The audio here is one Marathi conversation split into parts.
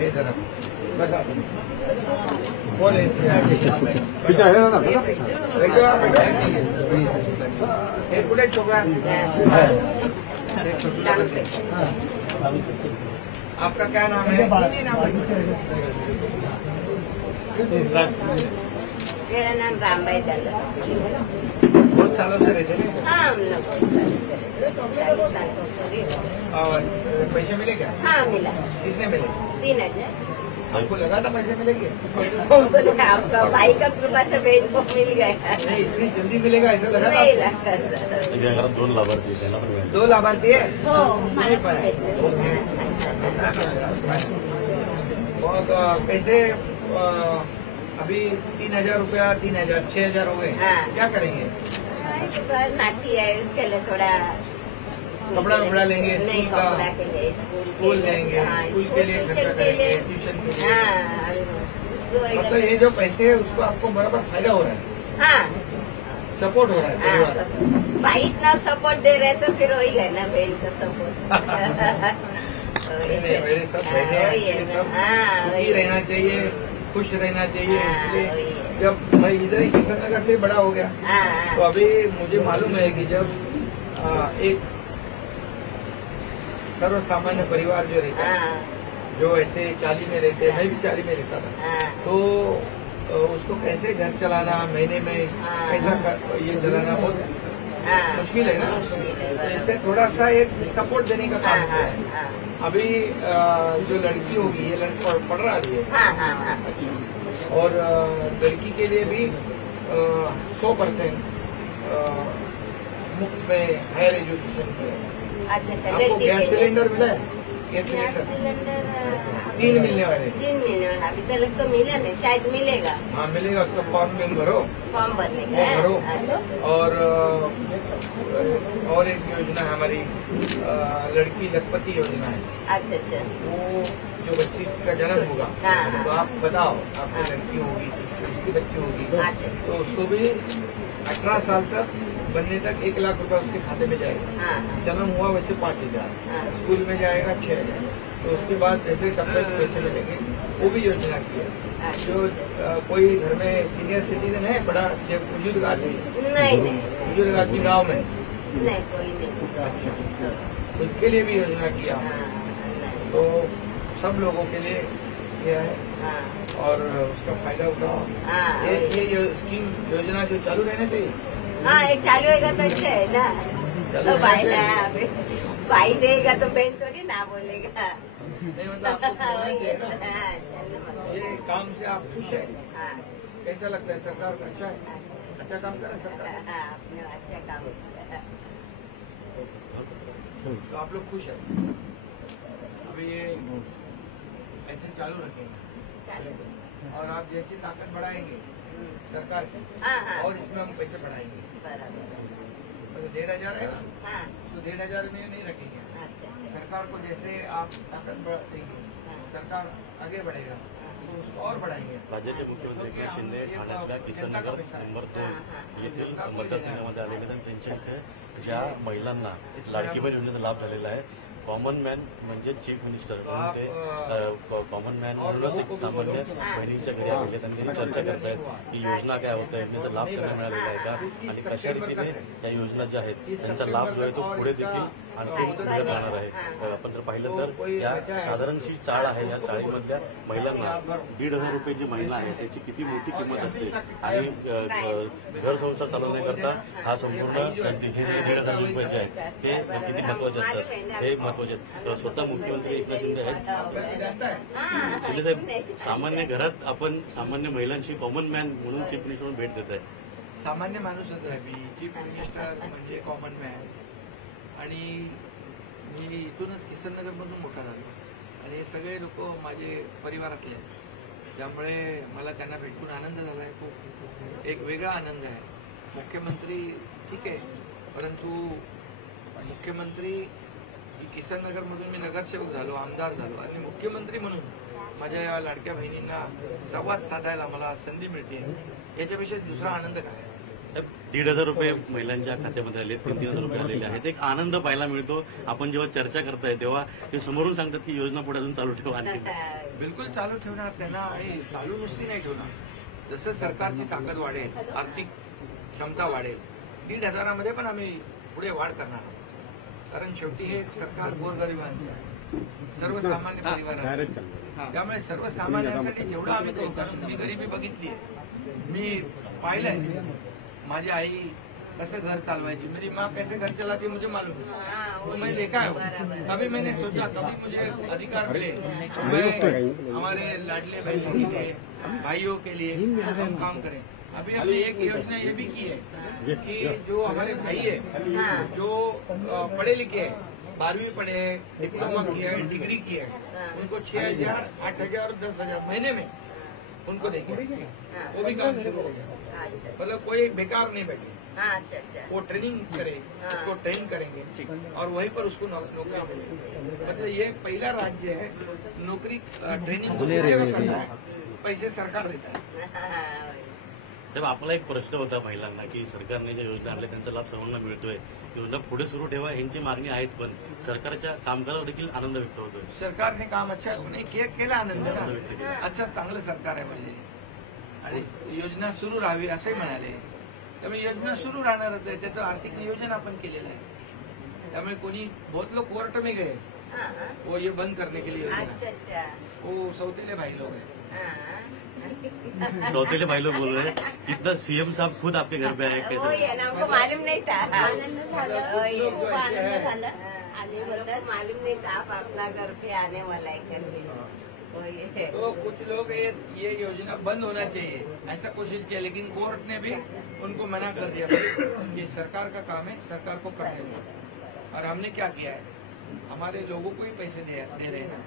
हे जरा बसा बोले हे कुठे छोकरा आपका क्या नाम है? मेरा नाम रामबाई दल्ला। बहुत सालों से रहते हैं? हाँ, हम लोग और पैसे मिले क्या? हाँ मिला। कितने मिले? 3000। आपको लगा था पैसे मिलेंगे? आपका भाई का कृपा से बहन को मिल गया। नहीं, इतनी जल्दी मिलेगा ऐसा लगा था? नहीं लगा। 2 लाभार्थी थे ना? 2 लाभार्थी है? नहीं पाए। और कैसे अभी 3000 रुपया 3000 6000 हो गए। हाँ। क्या करेंगे? नाती है उसके लिए थोड़ा कपड़ा लेंगे, नहीं स्कूल का कपड़ा के लिए स्कूल लेंगे, स्कूल के लिए खर्चा करेंगे, ट्यूशन के लिए। हाँ मतलब ये जो पैसे है उसको आपको बराबर फायदा हो रहा है, हाँ सपोर्ट हो रहा है परिवार। हाँ। भाई इतना सपोर्ट दे रहे तो फिर वही है ना बहन का सपोर्ट। मेरे सब बहने सब सुखी रहना चाहिए, खुश रहना चाहिए। इसलिए जब मैं इधर ही किशन नगर से बड़ा हो गया तो अभी मुझे मालूम है कि जब एक सर्व सामान्य परिवार जो रहता है, जो ऐसे 40 में रहते हैं, मैं भी 40 में रहता था, तो उसको कैसे घर चलाना, महीने में कैसा ये चलाना बहुत मुश्किल है ना। तो इससे थोड़ा सा एक सपोर्ट देने का काम किया है। अभी जो लड़की होगी, ये लड़का पढ़ रहा भी है और लड़की के लिए भी 100% मुफ्त में हायर एजुकेशन की है। अच्छा आपको गैस सिलेंडर मिला है? गैस सिलेंडर 3 मिलने वाले। 3 मिलने वाला अभी तक तो मिला नहीं, शायद मिलेगा। हाँ मिलेगा, उसका फॉर्म में भरो, फॉर्म भरने का भरो। और एक योजना है हमारी, लड़की लखपति योजना है। अच्छा अच्छा। वो जो बच्ची का जन्म होगा तो आप बताओ, आपकी लड़की होगी, उसकी बच्ची होगी, तो उसको भी 18 साल तक बनने तक 1 लाख रुपए उसके खाते में जाएगा। जन्म हुआ वैसे 5000, स्कूल में जाएगा 6000, तो उसके बाद जैसे तब तक पैसे मिलेंगे। वो भी योजना की है। जो कोई घर में सीनियर सिटीजन है, बड़ा बुजुर्ग आदमी, नहीं बुजुर्ग आदमी गाँव में नहीं कोई नहीं। अच्छा, उसके लिए भी योजना किया। तो सब लोगों के लिए किया है और उसका फायदा उठाओ। ये स्कीम योजना जो चालू रहने चाहिए। हाँ एक चालू होगा तो अच्छा है ना। तो भाई देगा तो बहन थोड़ी ना बोलेगा। नहीं मतलब आपको ना, ये काम से आप खुश है? कैसा लगता है? सरकार अच्छा है, अच्छा काम कर रहा है सरकार। आपने अच्छा काम किया। तो आप लोग खुश है? अभी ये ऐसे चालू रखेंगे और आप जैसी ताकत बढ़ाएंगे सरकार की, और इसमें हम पैसे बढ़ाएंगे। तो 1,500 है ना, तो 1,500 में नहीं रखेंगे। सरकार को जैसे आप ताकत बढ़ाएंगे, सरकार आगे बढ़ेगा, तो उसको और बढ़ाएंगे। राज्याचे मुख्यमंत्री एकनाथ शिंदे ठाण्यातल्या किशन नगर नंबर 2 येथील मतदारसंघामध्ये आलेले आहेत. त्यांच्या इथे ज्या महिलांना लाडकी बहीण योजनेचा लाभ झालेला आहे, कॉमन मॅन म्हणजे चीफ मिनिस्टर म्हणून ते कॉमन मॅन म्हणूनच एक सामान्य बहिणींच्या घरी आलेले. त्यांनी चर्चा करतायत की योजना काय होतं, योजनेचा लाभ त्यांना मिळालेला आहे का, आणि कशा रीतीने या योजना ज्या आहेत त्यांचा लाभ जो आहे तो पुढे देखील आणखी मिळत राहणार आहे. आपण जर पाहिलं तर या साधारणशी चाळ आहे, या चाळीमधल्या महिलांना 1,500 रुपये जी महिला आहे त्याची किती मोठी किंमत असते, आणि घर संसार चालवण्याकरता हा संपूर्ण हे जे 1,500 रुपये जे आहेत हे किती महत्वाचे असतात, हे महत्वाचे आहेत. स्वतः मुख्यमंत्री एकनाथ शिंदे आहेत. शिंदे साहेब, सामान्य घरात आपण सामान्य महिलांशी कॉमन मॅन म्हणून चीफ मिनिस्टर म्हणून भेट देत आहे. सामान्य माणूसच आहे मी, चीफ मिनिस्टर म्हणजे कॉमन मॅन. आणि मी इथूनच किसन नगरमधून मोठा झालो आणि हे सगळे लोक माझे परिवारातले आहेत, त्यामुळे मला त्यांना भेटून आनंद झाला आहे. खूप एक वेगळा आनंद आहे. मुख्यमंत्री ठीक आहे, परंतु मुख्यमंत्री किसन नगरमधून मी नगरसेवक झालो, आमदार झालो, आणि मुख्यमंत्री म्हणून माझ्या या लाडक्या बहिणींना संवाद साधायला मला संधी मिळते, याच्यापेक्षा दुसरा आनंद काय. 1,500 रुपये महिलांच्या खात्यामध्ये आले, 3,000 रुपये आलेले आहेत. एक आनंद पाहायला मिळतो. आपण जेव्हा चर्चा करताय तेव्हा ते समोरून सांगतात की योजना पुढे अजून चालू ठेवा. आणखी बिलकुल चालू ठेवणार त्यांना, आणि चालू नुसती नाही ठेवणार. जसं सरकारची ताकद वाढेल, आर्थिक क्षमता वाढेल, 1,500 पण आम्ही पुढे वाढ करणार आहोत. कारण शेवटी हे सरकार गोरगरिबांचं आहे, सर्वसामान्य परिवाराचं. त्यामुळे सर्वसामान्यांसाठी जेवढं आम्ही करू, कारण मी गरिबी बघितली आहे, मी पाहिलंय. माझी आई कसं घर चालवायची, मेरी माँ कैसे घर चलाती मुझे मालूम है, तो मैं देखा है. कभी मैंने सोचा कभी मुझे अधिकार मिले तो मैं हमारे लाडले बहनों के लिए, भाइयों के लिए हम काम करें. अभी हमने एक योजना ये भी की है कि जो हमारे भाई है, जो पढ़े लिखे हैं, 12वीं पढ़े हैं, डिप्लोमा किया है, डिग्री किया है, उनको 6,000, 8,000 और 10,000 महीने में उनको देंगे. वो भी काम शुरू हो गया. मतलब कोई बेकार नहीं बैठे, वो ट्रेनिंग करे, उसको ट्रेन करेंगे और वहीं पर उसको नौकरी मिलेगी. मतलब ये पहला राज्य है नौकरी ट्रेनिंग करता है, पैसे सरकार देता है. तेव्हा आपला एक प्रश्न होता महिलांना की सरकारने ज्या योजना आणल्या त्यांचा लाभ सर्वांना मिळतोय, योजना पुढे सुरू ठेवा यांची मागणी आहेच, पण सरकारच्या कामकाजावर देखील आनंद व्यक्त होतोय. सरकारने काम अच्छा नाही केला, आनंद ना, अच्छा चांगलं सरकार आहे म्हणजे, आणि योजना सुरू राहावी असे म्हणाले. त्यामुळे योजना सुरू राहणारच आहे, त्याचं आर्थिक नियोजन आपण केलेलं आहे. त्यामुळे कोणी बहुत लोग कोर्ट में गए वो ये बंद करने के लिए योजना, वो सौतेले भाई लोग हैं. सौतेले भाई लोग बोल रहे हैं कितना सीएम साहब खुद आपके घर पे आए, हो ये ना, हमको मालूम नहीं था. आनंद झालं, खूप आनंद झाला. आले बोलतात मालूम नहीं था आप अपना घर पे आने वाला है करके. हो ये तो कुछ लोग ये योजना बंद होना चाहिए ऐसा कोशिश किया, लेकिन कोर्ट ने भी उनको मना कर दिया कि सरकार का काम है, सरकार को करने दो. और हमने क्या किया है, हमारे लोगों को ही पैसे दे रहे हैं ना,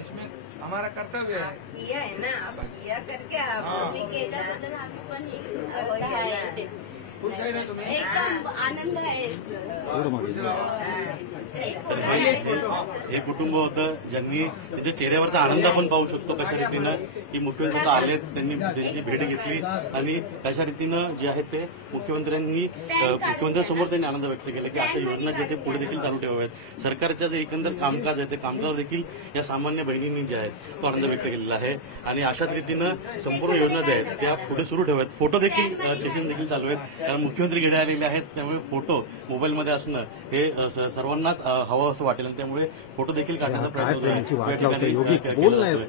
इसमें हमारा कर्तव्य है. किया है ना, आप किया करके आप तुम्ही केल्याबद्दल आम्ही पण हो करत ये आहे. ना. खुश आहे ना तुम्ही? एकदम आनंद आहे. खुश राहा. हे कुटुंब होतं ज्यांनी त्यांच्या चेहऱ्यावरचा आनंद आपण पाहू शकतो कशा रीतीनं की मुख्यमंत्री स्वतः आले, त्यांनी त्यांची भेट घेतली आणि कशा रीतीनं जे आहे ते मुख्यमंत्र्यांसमोर त्यांनी आनंद व्यक्त केला की अशा योजना जे ते पुढे देखील चालू ठेवाव्यात. सरकारचं जे एकंदर कामकाज आहे ते कामकाजावर देखील या सामान्य बहिणींनी जे आहेत तो आनंद व्यक्त केलेला आहे आणि अशाच रीतीनं संपूर्ण योजना ज्या आहेत त्या पुढे सुरू ठेवाव्यात. फोटो देखील सेशन देखील चालू आहेत, कारण मुख्यमंत्री घेण्यात आलेले आहेत, त्यामुळे फोटो मोबाईलमध्ये असणं हे सर्वांनाच हवं असं वाटेल आणि त्यामुळे फोटो देखील काढण्याचा प्रयत्न केला जातोय.